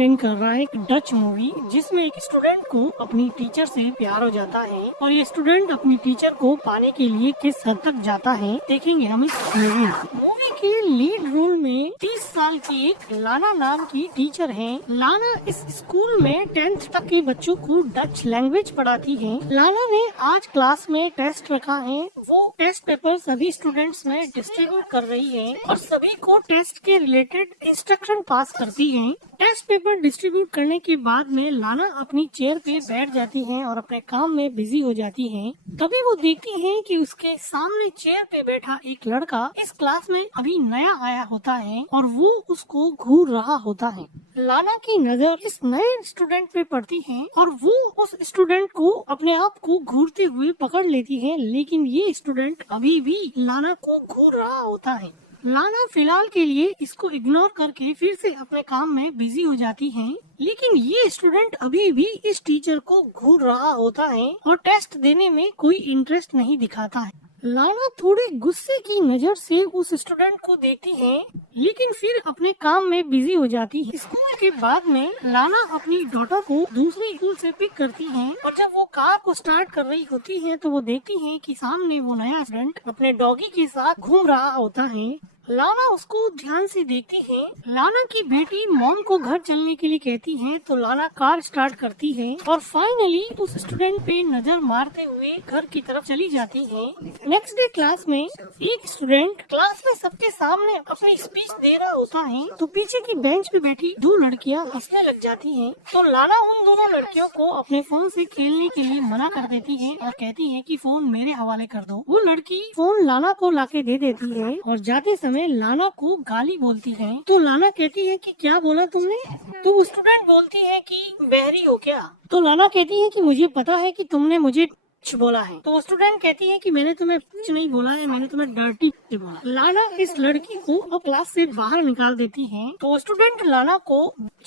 Explain कर रहा है एक डच मूवी जिसमें एक स्टूडेंट को अपनी टीचर से प्यार हो जाता है और ये स्टूडेंट अपनी टीचर को पाने के लिए किस हद तक जाता है देखेंगे हम इस मूवी के लीड रोल में 30 साल की एक लाना नाम की टीचर है। लाना इस स्कूल में 10th तक के बच्चों को डच लैंग्वेज पढ़ाती है। लाना ने आज क्लास में टेस्ट रखा है। वो टेस्ट पेपर सभी स्टूडेंट्स में डिस्ट्रीब्यूट कर रही है और सभी को टेस्ट के रिलेटेड इंस्ट्रक्शन पास करती है। टेस्ट पेपर डिस्ट्रीब्यूट करने के बाद में लाना अपनी चेयर पे बैठ जाती है और अपने काम में बिजी हो जाती है। तभी वो देखती है कि उसके सामने चेयर पे बैठा एक लड़का इस क्लास में अभी नया आया होता है और वो उसको घूर रहा होता है। लाना की नजर इस नए स्टूडेंट पे पड़ती है और वो उस स्टूडेंट को अपने आप को घूरते हुए पकड़ लेती है, लेकिन ये स्टूडेंट अभी भी लाना को घूर रहा होता है। लाना फिलहाल के लिए इसको इग्नोर करके फिर से अपने काम में बिजी हो जाती है, लेकिन ये स्टूडेंट अभी भी इस टीचर को घूर रहा होता है और टेस्ट देने में कोई इंटरेस्ट नहीं दिखाता है। लाना थोड़े गुस्से की नजर से उस स्टूडेंट को देखती है, लेकिन फिर अपने काम में बिजी हो जाती है। स्कूल के बाद में लाना अपनी डॉटर को दूसरी स्कूल से पिक करती है और जब वो कार को स्टार्ट कर रही होती है तो वो देखती है कि सामने वो नया स्टूडेंट अपने डॉगी के साथ घूम रहा होता है। लाना उसको ध्यान से देखती है। लाना की बेटी मॉम को घर चलने के लिए कहती है तो लाना कार स्टार्ट करती है और फाइनली उस स्टूडेंट पे नजर मारते हुए घर की तरफ चली जाती है। नेक्स्ट डे क्लास में एक स्टूडेंट क्लास में सबके सामने अपनी स्पीच दे रहा होता है तो पीछे की बेंच पे बैठी दो लड़कियां हंसने लग जाती हैं। तो लाना उन दोनों लड़कियों को अपने फोन से खेलने के लिए मना कर देती है और कहती है कि फोन मेरे हवाले कर दो। वो लड़की फोन लाना को लाके दे देती है और जाते समय लाना को गाली बोलती है। तो लाना कहती है कि क्या बोला तुमने? तो वो स्टूडेंट बोलती है कि बहरी हो क्या? तो लाना कहती है कि मुझे पता है कि तुमने मुझे कुछ बोला है। तो वो स्टूडेंट कहती है कि मैंने तुम्हें कुछ नहीं बोला है, मैंने तुम्हें डर्टी बोला। लाना इस लड़की को अब क्लास से बाहर निकाल देती है। तो स्टूडेंट लाना को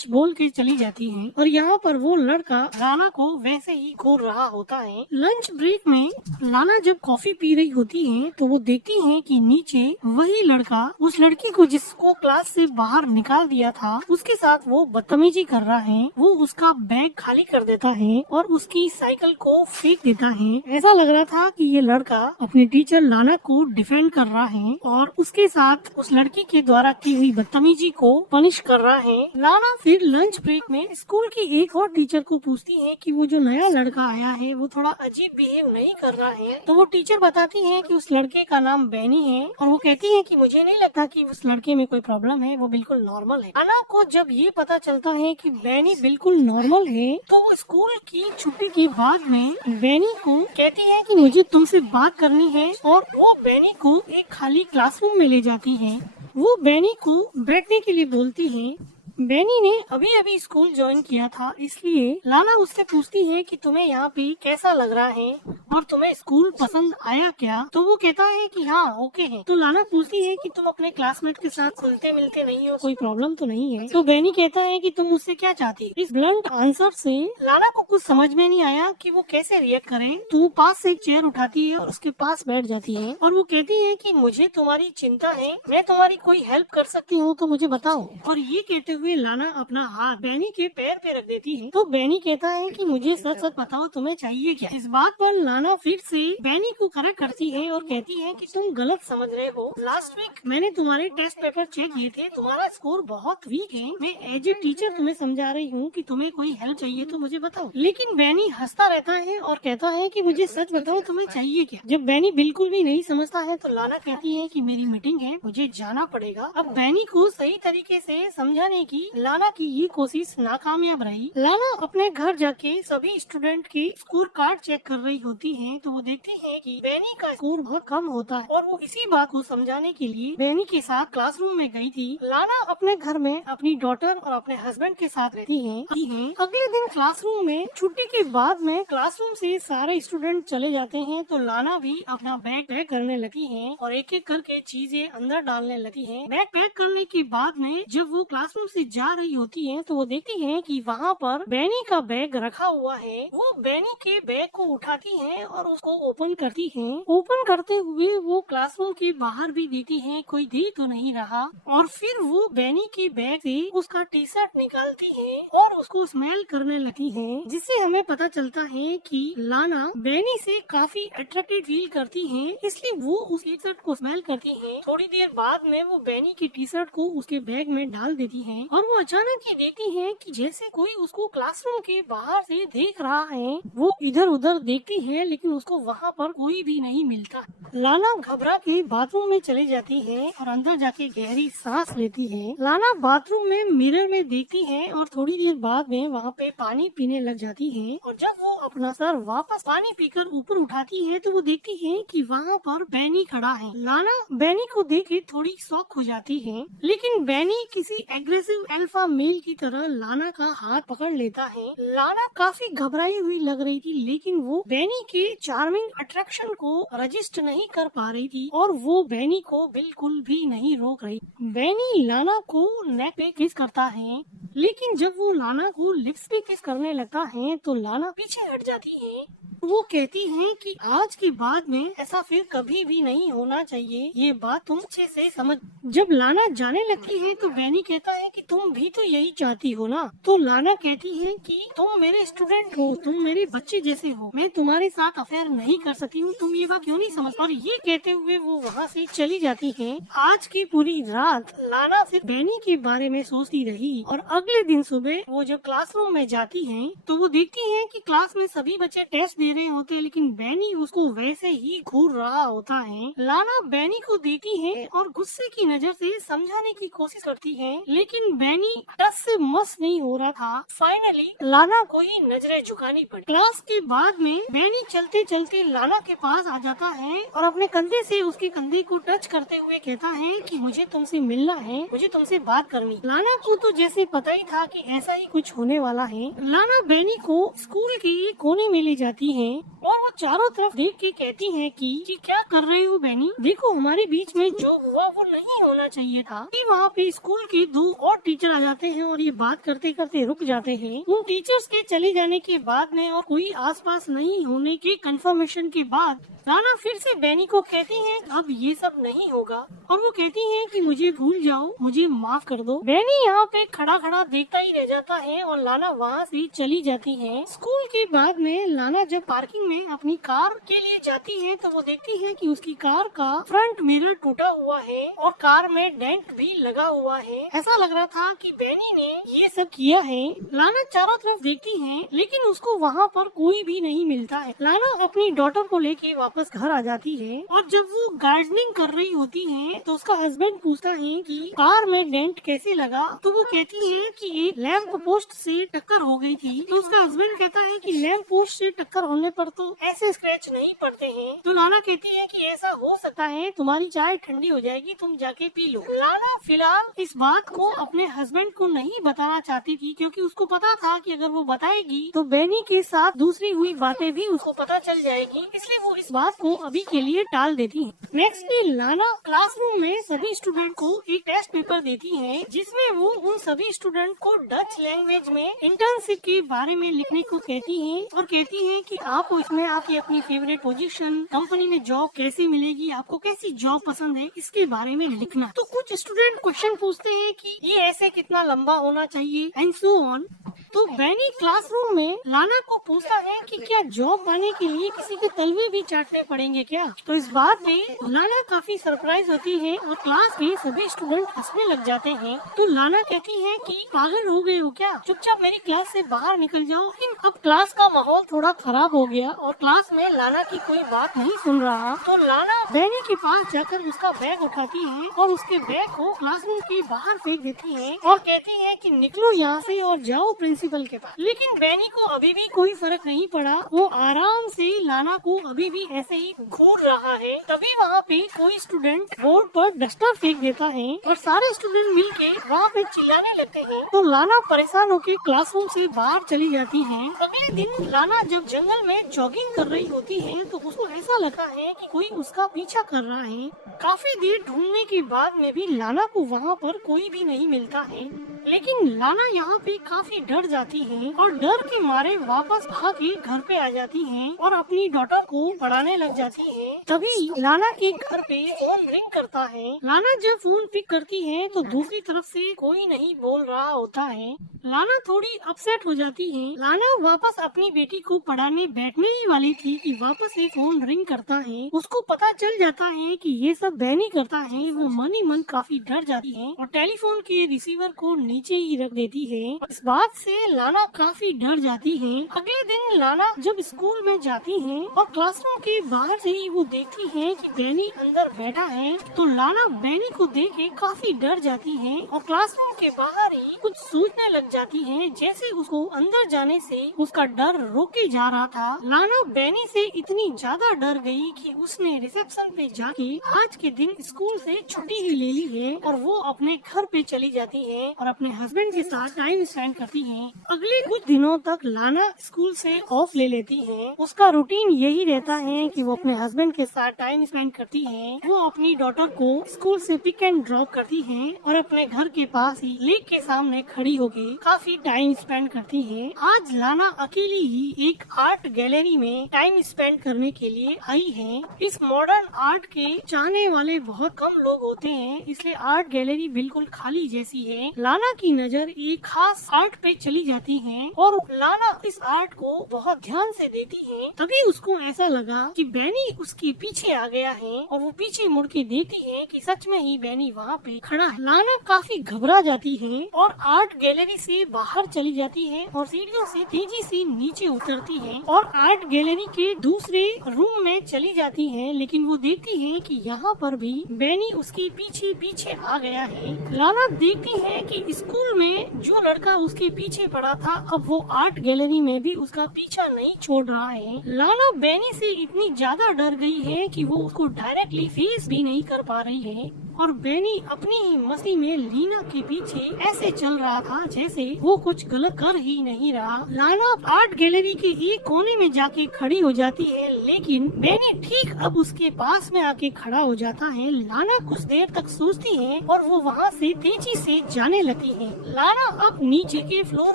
बोल के चली जाती है और यहाँ पर वो लड़का लाना को वैसे ही घूर रहा होता है। लंच ब्रेक में लाना जब कॉफी पी रही होती है तो वो देखती है कि नीचे वही लड़का उस लड़की को जिसको क्लास से बाहर निकाल दिया था उसके साथ वो बदतमीजी कर रहा है। वो उसका बैग खाली कर देता है और उसकी साइकिल को फेंक देता है। ऐसा लग रहा था कि ये लड़का अपनी टीचर लाना को डिफेंड कर रहा है और उसके साथ उस लड़की के द्वारा की हुई बदतमीजी को पनिश कर रहा है। लाना फिर लंच ब्रेक में स्कूल की एक और टीचर को पूछती है कि वो जो नया लड़का आया है वो थोड़ा अजीब बिहेव नहीं कर रहा है। तो वो टीचर बताती है कि उस लड़के का नाम बैनी है और वो कहती है कि मुझे नहीं लगता कि उस लड़के में कोई प्रॉब्लम है, वो बिल्कुल नॉर्मल है। लाना को जब ये पता चलता है कि बैनी बिल्कुल नॉर्मल है तो वो स्कूल की छुट्टी के बाद में बैनी को कहती है कि मुझे तुमसे बात करनी है और वो बैनी को एक खाली क्लासरूम में ले जाती है। वो बैनी को बैठने के लिए बोलती है। बैनी ने अभी अभी स्कूल ज्वाइन किया था, इसलिए लाना उससे पूछती है कि तुम्हें यहाँ पे कैसा लग रहा है और तुम्हें स्कूल पसंद आया क्या? तो वो कहता है कि हाँ ओके है। तो लाना पूछती है कि तुम अपने क्लासमेट के साथ खुलते मिलते नहीं हो, कोई प्रॉब्लम तो नहीं है? तो बैनी कहता है कि तुम मुझसे क्या चाहती? इस ब्लंट आंसर से लाना को कुछ समझ में नहीं आया कि वो कैसे रिएक्ट करे। तो वो पास से एक चेयर उठाती है और उसके पास बैठ जाती है और वो कहती है कि मुझे तुम्हारी चिंता है, मैं तुम्हारी कोई हेल्प कर सकती हूँ तो मुझे बताओ। और ये कहते हुए लाना अपना हाथ बैनी के पैर पे रख देती है। तो बैनी कहता है कि मुझे सच सच बताओ तुम्हें चाहिए क्या? इस बात पर लाना फिर से बैनी को करेक्ट करती है और कहती है कि तुम गलत समझ रहे हो। लास्ट वीक मैंने तुम्हारे टेस्ट पेपर चेक किए थे, तुम्हारा स्कोर बहुत वीक है। मैं एज ए टीचर तुम्हें समझा रही हूँ कि तुम्हें कोई हेल्प चाहिए तो मुझे बताओ। लेकिन बैनी हंसता रहता है और कहता है कि मुझे सच बताओ तुम्हें चाहिए क्या? जब बैनी बिल्कुल भी नहीं समझता है तो लाना कहती है कि मेरी मीटिंग है, मुझे जाना पड़ेगा। अब बैनी को सही तरीके से समझाने की लाना की ये कोशिश नाकामयाब रही। लाना अपने घर जाके सभी स्टूडेंट के स्कोर कार्ड चेक कर रही होती है तो वो देखती है कि बैनी का स्कोर बहुत कम होता है और वो इसी बात को समझाने के लिए बैनी के साथ क्लासरूम में गई थी। लाना अपने घर में अपनी डॉटर और अपने हस्बैंड के साथ रहती है। अगले दिन क्लासरूम में छुट्टी के बाद में क्लासरूम से सारे स्टूडेंट चले जाते हैं तो लाना भी अपना बैग पैक करने लगी है और एक एक करके चीजें अंदर डालने लगी है। बैग पैक करने के बाद में जब वो क्लासरूम से जा रही होती है तो वो देखती है कि वहाँ पर बैनी का बैग रखा हुआ है। वो बैनी के बैग को उठाती है है और उसको ओपन करती है। ओपन करते हुए वो क्लासरूम के बाहर भी देखती है कोई दे तो नहीं रहा, और फिर वो बेनी के बैग से उसका टी शर्ट निकालती है और उसको स्मेल करने लगती है, जिससे हमें पता चलता है कि लाना बेनी से काफी अट्रैक्टेड फील करती है, इसलिए वो उस टी शर्ट को स्मेल करती है। थोड़ी देर बाद में वो बेनी की टी शर्ट को उसके बैग में डाल देती है और वो अचानक ही देखती है कि जैसे कोई उसको क्लासरूम के बाहर से देख रहा है। वो इधर उधर देखती है लेकिन उसको वहाँ पर कोई भी नहीं मिलता। लाना घबरा के बाथरूम में चली जाती है और अंदर जाके गहरी सांस लेती है। लाना बाथरूम में मिरर में देखती है और थोड़ी देर बाद में वहाँ पे पानी पीने लग जाती है, और जब वो अपना सर वापस पानी पीकर ऊपर उठाती है तो वो देखती है कि वहाँ पर बेनी खड़ा है। लाना बेनी को देख के थोड़ी शॉक हो जाती है, लेकिन बेनी किसी एग्रेसिव अल्फा मेल की तरह लाना का हाथ पकड़ लेता है। लाना काफी घबराई हुई लग रही थी, लेकिन वो बेनी के चार्मिंग अट्रैक्शन को रजिस्ट नहीं कर पा रही थी और वो बेनी को बिल्कुल भी नहीं रोक रही। बेनी लाना को नेक पे किस करता है, लेकिन जब वो लाना को लिप्स पे किस करने लगता है तो लाना पीछे हट जाती है। वो कहती है कि आज के बाद में ऐसा फिर कभी भी नहीं होना चाहिए, ये बात तुम अच्छे से समझ। जब लाना जाने लगती है तो बेनी कहता है कि तुम भी तो यही चाहती हो ना। तो लाना कहती है कि तुम मेरे स्टूडेंट हो, तुम मेरे बच्चे जैसे हो, मैं तुम्हारे साथ अफेयर नहीं कर सकती हूँ, तुम ये बात क्यों नहीं समझ। और ये कहते हुए वो वहाँ से चली जाती है। आज की पूरी रात लाना सिर्फ बेनी के बारे में सोचती रही, और अगले दिन सुबह वो जब क्लासरूम में जाती है तो वो देखती है कि क्लास में सभी बच्चे टेस्ट दे रहे होते हैं, लेकिन बेनी उसको वैसे ही घूर रहा होता है। लाना बेनी को देखती है और गुस्से की नजर से समझाने की कोशिश करती है, लेकिन बेनी टस से मस नहीं हो रहा था। फाइनली लाना को ही नजरें झुकानी पड़ी। क्लास के बाद में बेनी चलते चलते लाना के पास आ जाता है और अपने कंधे से उसके कंधे को टच करते हुए कहता है कि मुझे तुमसे मिलना है, मुझे तुमसे बात करनी। लाना को तो जैसे पता ही था कि ऐसा ही कुछ होने वाला है। लाना बेनी को स्कूल के कोने में ले जाती है और वो चारों तरफ देख के कहती है कि क्या कर रहे हो बेनी, देखो हमारे बीच में जो हुआ वो नहीं होना चाहिए था। वहाँ पे स्कूल के 2 और टीचर आ जाते हैं और ये बात करते करते रुक जाते हैं। उन टीचर्स के चले जाने के बाद में और कोई आसपास नहीं होने के कंफर्मेशन के बाद लाना फिर से बेनी को कहती है अब ये सब नहीं होगा, और वो कहती है कि मुझे भूल जाओ, मुझे माफ कर दो। बेनी यहाँ पे खड़ा खड़ा देखता ही रह जाता है और लाना वहाँ से चली जाती है। स्कूल के बाद में लाना जब पार्किंग में अपनी कार के लिए जाती है तो वो देखती है कि उसकी कार का फ्रंट मिरर टूटा हुआ है और कार में डेंट भी लगा हुआ है। ऐसा लग रहा था कि बेनी ने ये सब किया है। लाना चारों तरफ देखती है लेकिन उसको वहाँ पर कोई भी नहीं मिलता है। लाना अपनी डॉटर को लेके वापस घर आ जाती है और जब वो गार्डनिंग कर रही होती है तो उसका हस्बैंड पूछता है कि कार में डेंट कैसे लगा, तो वो कहती है कि एक लैंप पोस्ट से टक्कर हो गई थी। तो उसका हस्बैंड कहता है कि लैंप पोस्ट से टक्कर होने पर तो ऐसे स्क्रैच नहीं पड़ते हैं। तो लाना कहती है कि ऐसा हो सकता है, तुम्हारी चाय ठंडी हो जाएगी, तुम जाके पी लो। लाना फिलहाल इस बात को अपने हस्बैंड को नहीं बताना चाहती थी क्योंकि उसको पता था कि अगर वो बताएगी तो बेनी के साथ दूसरी हुई बातें भी उसको पता चल जाएगी, इसलिए वो इस बात को अभी के लिए टाल देती है। नेक्स्ट डे लाना क्लासरूम में सभी स्टूडेंट को एक टेस्ट पेपर देती है जिसमें वो उन सभी स्टूडेंट को डच लैंग्वेज में इंटर्नशिप के बारे में लिखने को कहती है और कहती है कि आपको इसमें आपकी अपनी फेवरेट पोजीशन, कंपनी में जॉब कैसी मिलेगी, आपको कैसी जॉब पसंद है, इसके बारे में लिखना। तो कुछ स्टूडेंट क्वेश्चन पूछते हैं कि ये ऐसे कितना लंबा होना चाहिए एंड सो ऑन। तो बेनी क्लासरूम में लाना को पूछता है कि क्या जॉब पाने के लिए किसी के तलवे भी चाटने पड़ेंगे क्या। तो इस बात में लाना काफी सरप्राइज होती है और क्लास में सभी स्टूडेंट हंसने लग जाते हैं। तो लाना कहती है कि पागल हो गए हो क्या, चुपचाप मेरी क्लास से बाहर निकल जाओ। लेकिन अब क्लास का माहौल थोड़ा खराब हो गया और क्लास में लाना की कोई बात नहीं सुन रहा। तो लाना बेनी के पास जाकर उसका बैग उठाती है और उसके बैग को क्लासरूम के बाहर फेंक देती है और कहती है कि निकलो यहाँ से और जाओ प्रिंसिपल के पास। लेकिन बेनी को अभी भी कोई फर्क नहीं पड़ा, वो आराम से लाना को अभी भी ऐसे ही घूर रहा है। तभी वहाँ पे कोई स्टूडेंट बोर्ड पर डस्टर फेंक देता है और सारे स्टूडेंट मिलके वहाँ पे चिल्लाने लगते हैं। तो लाना परेशान होकर क्लासरूम से बाहर चली जाती है। अगले दिन लाना जब जंगल में जॉगिंग कर रही होती है तो उसको ऐसा लगता है कि कोई उसका पीछा कर रहा है। काफी देर ढूंढने के बाद में भी लाना को वहाँ पर कोई भी नहीं मिलता है। लेकिन लाना यहाँ पे काफी डर जाती है और डर के मारे वापस भाग के घर पे आ जाती है और अपनी डॉटर को पढ़ाने लग जाती है। तभी लाना के घर पे फोन रिंग करता है। लाना जब फोन पिक करती है तो दूसरी तरफ से कोई नहीं बोल रहा होता है। लाना थोड़ी अपसेट हो जाती है। लाना वापस अपनी बेटी को पढ़ाने बैठने ही वाली थी कि वापस से फोन रिंग करता है। उसको पता चल जाता है कि ये सब बैनी करता है। वो मन ही मन काफी डर जाती है और टेलीफोन के रिसीवर को नीचे ही रख देती है। इस बात से लाना काफी डर जाती है। अगले दिन लाना जब स्कूल में जाती है और क्लासरूम के बाहर से ही वो देखती है कि बैनी अंदर बैठा है, तो लाना बैनी को देख के काफी डर जाती है और क्लासरूम के बाहर ही कुछ सोचने लग जाती है, जैसे उसको अंदर जाने से उसका डर रोके जा रहा था। लाना बैनी से इतनी ज्यादा डर गई कि उसने रिसेप्शन पे जाके आज के दिन स्कूल से छुट्टी ही ले ली है और वो अपने घर पे चली जाती है और अपने हस्बैंड के साथ टाइम स्पेंड करती है। अगले कुछ दिनों तक लाना स्कूल से ऑफ ले लेती है। उसका रूटीन यही रहता है कि वो अपने हस्बैंड के साथ टाइम स्पेंड करती है। वो अपनी डॉटर को स्कूल से पिक एंड ड्रॉप करती है और अपने घर के पास ही लेक के सामने खड़ी होके काफी टाइम स्पेंड करती है। आज लाना अकेली ही एक आर्ट गैलरी में टाइम स्पेंड करने के लिए आई है। इस मॉडर्न आर्ट के चाहने वाले बहुत कम लोग होते हैं, इसलिए आर्ट गैलरी बिल्कुल खाली जैसी है। लाना की नजर एक खास आर्ट पे चली जाती है और लाना इस आर्ट को बहुत ध्यान से देखती है। तभी उसको ऐसा लगा कि बैनी उसके पीछे आ गया है और वो पीछे मुड़ के देखती है कि सच में ही बैनी वहाँ पे खड़ा है। लाना काफी घबरा जाती है और आर्ट गैलरी से बाहर चली जाती है और सीढ़ियों से तेजी से नीचे उतरती है और आर्ट गैलरी के दूसरे रूम में चली जाती है। लेकिन वो देखती है कि यहाँ पर भी बैनी उसके पीछे पीछे आ गया है। लाना देखती है कि स्कूल में जो लड़का उसके पीछे पड़ा था, अब वो आर्ट गैलरी में भी उसका पीछा नहीं छोड़ रहा है। लाना बैनी से इतनी ज्यादा डर गई है कि वो उसको डायरेक्टली फेस भी नहीं कर पा रही है और बैनी अपनी ही मस्ती में लीना के पीछे ऐसे चल रहा था जैसे वो कुछ गलत कर ही नहीं रहा। लाना आर्ट गैलरी के एक कोने में जाके खड़ी हो जाती है, लेकिन बैनी ठीक अब उसके पास में आके खड़ा हो जाता है। लाना कुछ देर तक सोचती है और वो वहाँ से तेजी से जाने लगती है। लाना अब नीचे के फ्लोर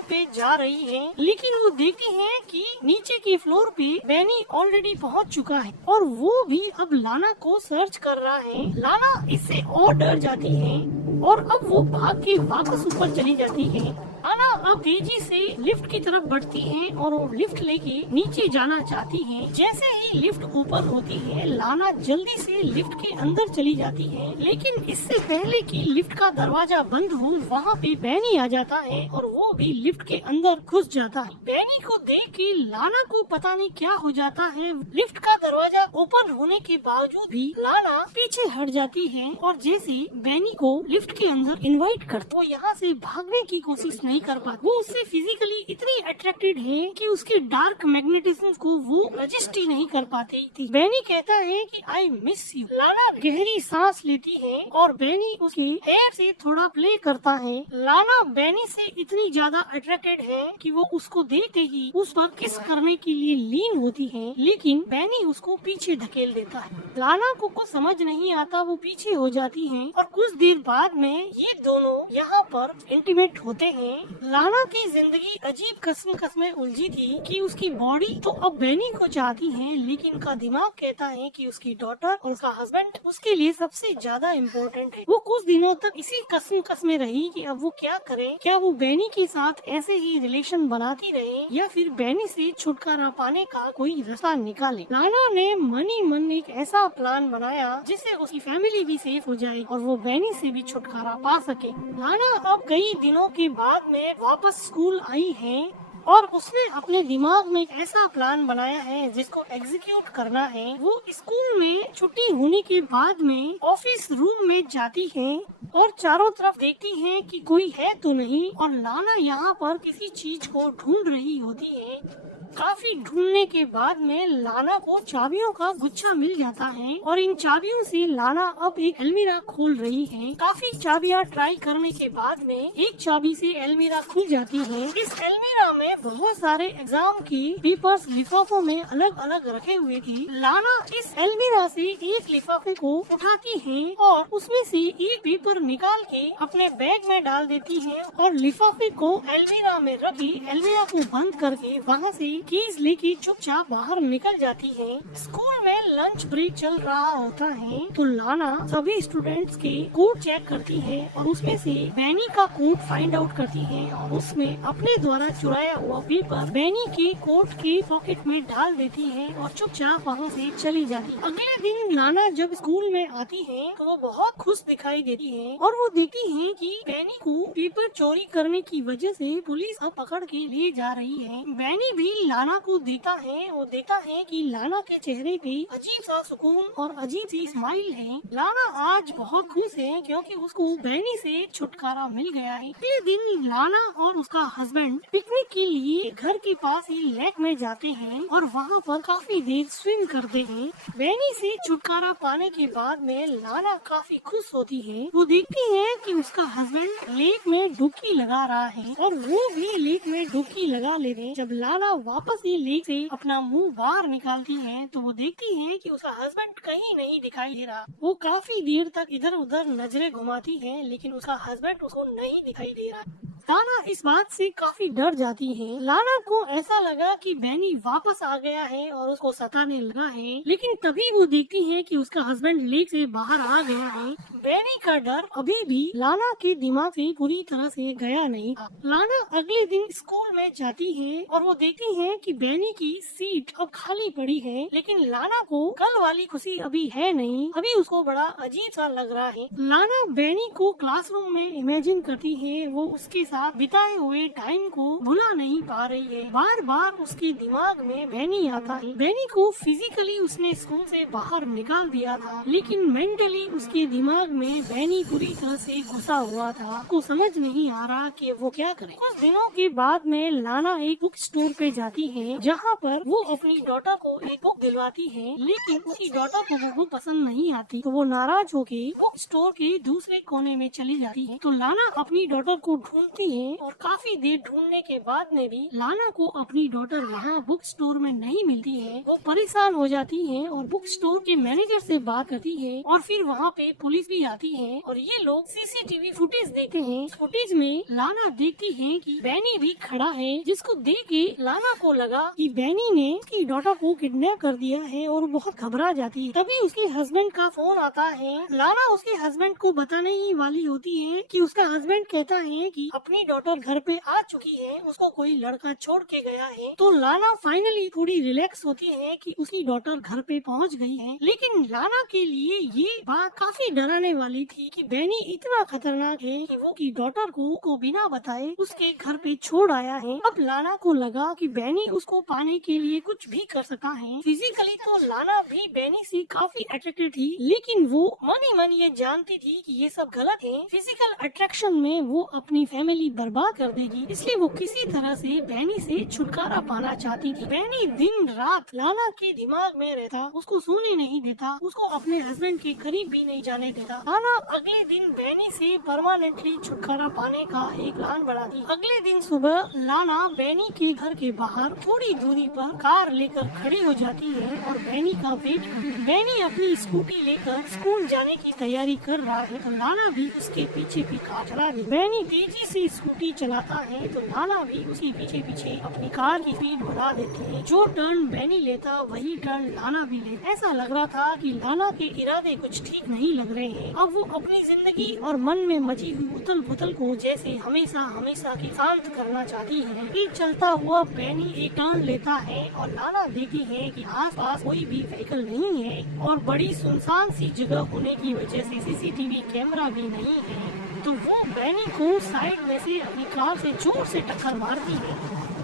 पे जा रही है, लेकिन वो देखती है कि नीचे के फ्लोर पे बैनी ऑलरेडी पहुँच चुका है और वो भी अब लाना को सर्च कर रहा है। लाना इससे और डर जाती है और अब वो भाग के वापस ऊपर चली जाती है। लाना अब तेजी से लिफ्ट की तरफ बढ़ती है और वो लिफ्ट लेके नीचे जाना चाहती है। जैसे ही लिफ्ट ऊपर होती है, लाना जल्दी से लिफ्ट के अंदर चली जाती है, लेकिन इससे पहले कि लिफ्ट का दरवाजा बंद हो, वहाँ पे बैनी आ जाता है और वो भी लिफ्ट के अंदर घुस जाता है। बैनी को देख के लाना को पता नहीं क्या हो जाता है। लिफ्ट का दरवाजा ओपन होने के बावजूद भी लाना पीछे हट जाती है और जैसे बैनी को लिफ्ट के अंदर इनवाइट करता, वो यहाँ से भागने की कोशिश नहीं कर पाती। वो उससे फिजिकली इतनी अट्रैक्टेड है कि उसके डार्क मैग्नेटिज्म को वो रजिस्ट ही नहीं कर पाती थी। बैनी कहता है कि आई मिस यू। लाना गहरी सांस लेती है और बैनी उसके हेयर से थोड़ा प्ले करता है। लाना बैनी से इतनी ज्यादा अट्रैक्टेड है कि वो उसको देखते ही उस पर किस करने के लिए लीन होती है, लेकिन बैनी उसको पीछे ढकेल देता है। लाना को कुछ समझ नहीं आता, वो पीछे हो जाती है और कुछ देर बाद में ये दोनों यहाँ पर इंटीमेट होते हैं। लाना की जिंदगी अजीब कस्में उलझी थी कि उसकी बॉडी तो अब बैनी को चाहती है, लेकिन उसका दिमाग कहता है कि उसकी डॉटर और उसका हस्बैंड उसके लिए सबसे ज्यादा इम्पोर्टेंट है। वो कुछ दिनों तक इसी कस्म में रही कि अब वो क्या करे। क्या वो बैनी के साथ ऐसे ही रिलेशन बनाती रहे या फिर बैनी से छुटकारा पाने का कोई रास्ता निकाले। लाना ने मन ही मन एक ऐसा प्लान बनाया जिससे उसकी फैमिली भी सेफ हो जाए और वो बैनी से भी छुटकारा पा सके। लाना अब कई दिनों के बाद में वापस स्कूल आई है और उसने अपने दिमाग में एक ऐसा प्लान बनाया है जिसको एग्जीक्यूट करना है। वो स्कूल में छुट्टी होने के बाद में ऑफिस रूम में जाती है और चारों तरफ देखती है कि कोई है तो नहीं और लाना यहाँ पर किसी चीज को ढूंढ रही होती है। काफी ढूंढने के बाद में लाना को चाबियों का गुच्छा मिल जाता है और इन चाबियों से लाना अब एक अलमीरा खोल रही है। काफी चाबियां ट्राई करने के बाद में एक चाबी से अलमीरा खुल जाती है। इस अलमीरा में बहुत सारे एग्जाम की पेपर्स लिफाफों में अलग अलग रखे हुए थे। लाना इस अलमीरा से एक लिफाफे को उठाती है और उसमें से एक पेपर निकाल के अपने बैग में डाल देती है और लिफाफे को अलमीरा में रखी अलमीरा को बंद करके वहाँ से कीज लेके चुपचाप बाहर निकल जाती है। स्कूल में लंच ब्रेक चल रहा होता है तो लाना सभी स्टूडेंट्स के कोड चेक करती है और उसमें से बैनी का कोड फाइंड आउट करती है और उसमें अपने द्वारा चुराया हुआ पेपर बैनी के कोट के पॉकेट में डाल देती है और चुपचाप वहाँ से चली जाती है। अगले दिन लाना जब स्कूल में आती है तो वो बहुत खुश दिखाई देती है और वो देखती है कि बैनी को पेपर चोरी करने की वजह से पुलिस अब पकड़ के ले जा रही है। बैनी भी लाना को देखता है, वो देखता है कि लाना के चेहरे पे अजीब सा सुकून और अजीब सी स्माइल है। लाना आज बहुत खुश है क्योंकि उसको बैनी से छुटकारा मिल गया है। अगले दिन लाना और उसका हस्बैंड पिकनिक के लिए घर के पास ही लेक में जाते हैं और वहाँ पर काफी देर स्विम करते हैं। बैनी से छुटकारा पाने के बाद में लाना काफी खुश होती है। वो देखती है कि उसका हस्बैंड लेक में डुबकी लगा रहा है और वो भी लेक में डुबकी लगा ले रहे। जब लाना वापस ही लेक से अपना मुंह बाहर निकालती है तो वो देखती है कि उसका हस्बैंड कहीं नहीं दिखाई दे रहा। वो काफी देर तक इधर उधर नजरें घुमाती है लेकिन उसका हस्बैंड उसको नहीं दिखाई दे रहा। लाना इस बात से काफी डर जाती है। लाना को ऐसा लगा कि बैनी वापस आ गया है और उसको सताने लगा है, लेकिन तभी वो देखती है कि उसका हस्बैंड लेक से बाहर आ गया है। बैनी का डर अभी भी लाना के दिमाग से पूरी तरह से गया नहीं था। लाना अगले दिन स्कूल में जाती है और वो देखती है कि बैनी की सीट अब खाली पड़ी है, लेकिन लाना को कल वाली खुशी अभी है नहीं। अभी उसको बड़ा अजीब सा लग रहा है। लाना बैनी को क्लासरूम में इमेजिन करती है, वो उसके साथ बिताए हुए टाइम को भुला नहीं पा रही है। बार बार उसके दिमाग में बैनी आता है। बैनी को फिजिकली उसने स्कूल से बाहर निकाल दिया था, लेकिन मेंटली उसके दिमाग में बैनी पूरी तरह से घुसा हुआ था। उसको समझ नहीं आ रहा कि वो क्या करे। कुछ दिनों के बाद में लाना एक बुक स्टोर पे जाती है जहाँ पर वो अपनी डॉटर को एक बुक दिलवाती है, लेकिन उसकी डॉटर को वो बुक पसंद नहीं आती तो वो नाराज होके बुक स्टोर के दूसरे कोने में चली जाती है। तो लाना अपनी डॉटर को ढूंढती है और काफी देर ढूंढने के बाद में भी लाना को अपनी डॉटर वहाँ बुक स्टोर में नहीं मिलती है। वो परेशान हो जाती है और बुक स्टोर के मैनेजर से बात करती है और फिर वहाँ पे पुलिस भी आती है और ये लोग सीसीटीवी फुटेज देखते हैं। फुटेज में लाना देखती है कि बैनी भी खड़ा है, जिसको देख के लाना को लगा कि बैनी ने उसकी डॉटर को किडनैप कर दिया है और बहुत घबरा जाती है। तभी उसके हस्बैंड का फोन आता है। लाना उसके हस्बैंड को बताने ही वाली होती है कि उसका हस्बैंड कहता है कि अपनी डॉटर घर पे आ चुकी है, उसको कोई लड़का छोड़ के गया है। तो लाना फाइनली थोड़ी रिलैक्स होती है कि उसकी डॉटर घर पे पहुंच गई है। लेकिन लाना के लिए ये बात काफी डराने वाली थी कि बैनी इतना खतरनाक है कि वो की डॉटर को बिना बताए उसके घर पे छोड़ आया है। अब लाना को लगा कि बैनी उसको पाने के लिए कुछ भी कर सकता है। फिजिकली तो लाना भी बैनी से काफी अट्रैक्टेड थी, लेकिन वो मन ही मन ये जानती थी कि ये सब गलत है। फिजिकल अट्रैक्शन में वो अपनी फैमिली बर्बाद कर देगी, इसलिए वो किसी तरह से बैनी से छुटकारा पाना चाहती थी। बैनी दिन रात लाना के दिमाग में रहता, उसको सोने नहीं देता, उसको अपने हस्बैंड के करीब भी नहीं जाने देता। लाना अगले दिन बैनी से परमानेंटली छुटकारा पाने का एक प्लान बनाती। अगले दिन सुबह लाना बैनी के घर के बाहर थोड़ी दूरी पर कार लेकर खड़ी हो जाती है और बैनी का वेट करती है। बैनी अपनी स्कूटी लेकर स्कूल जाने की तैयारी कर रहा है तो लाना भी उसके पीछे चला रही। बैनी तेजी से स्कूटी चलाता है तो लाना भी उसके पीछे पीछे अपनी कार की स्पीड बढ़ा देती है। जो टर्न बैनी लेता वही टर्न लाना भी लेता। ऐसा लग रहा था कि लाना के इरादे कुछ ठीक नहीं लग रहे हैं। अब वो अपनी जिंदगी और मन में मची हुई उथल पुथल को जैसे हमेशा हमेशा की शांत करना चाहती है। फिर चलता हुआ बैनी एक टर्न लेता है और लाना देखती है कि आसपास कोई भी व्हीकल नहीं है और बड़ी सुनसान सी जगह होने की वजह से सीसीटीवी कैमरा भी नहीं है। तो वो बैनी को साइड में से अपनी कार से जोर से टक्कर मारती है,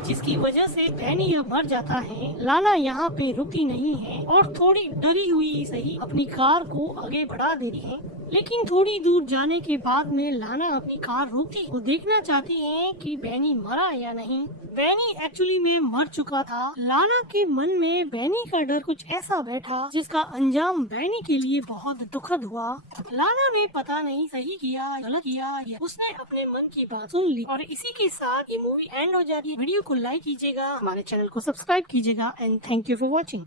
जिसकी वजह से बैनी अब मर जाता है। लाना यहाँ पे रुकती नहीं है और थोड़ी डरी हुई सही अपनी कार को आगे बढ़ा देती है, लेकिन थोड़ी दूर जाने के बाद में लाना अपनी कार रोकती, वो देखना चाहती है कि बैनी मरा या नहीं। बैनी एक्चुअली में मर चुका था। लाना के मन में बैनी का डर कुछ ऐसा बैठा जिसका अंजाम बैनी के लिए बहुत दुखद हुआ। लाना ने पता नहीं सही किया गलत किया, उसने अपने मन की बात सुन ली। और इसी के साथ ये मूवी एंड हो जाती है। वीडियो को लाइक कीजिएगा, हमारे चैनल को सब्सक्राइब कीजिएगा and thank you for watching.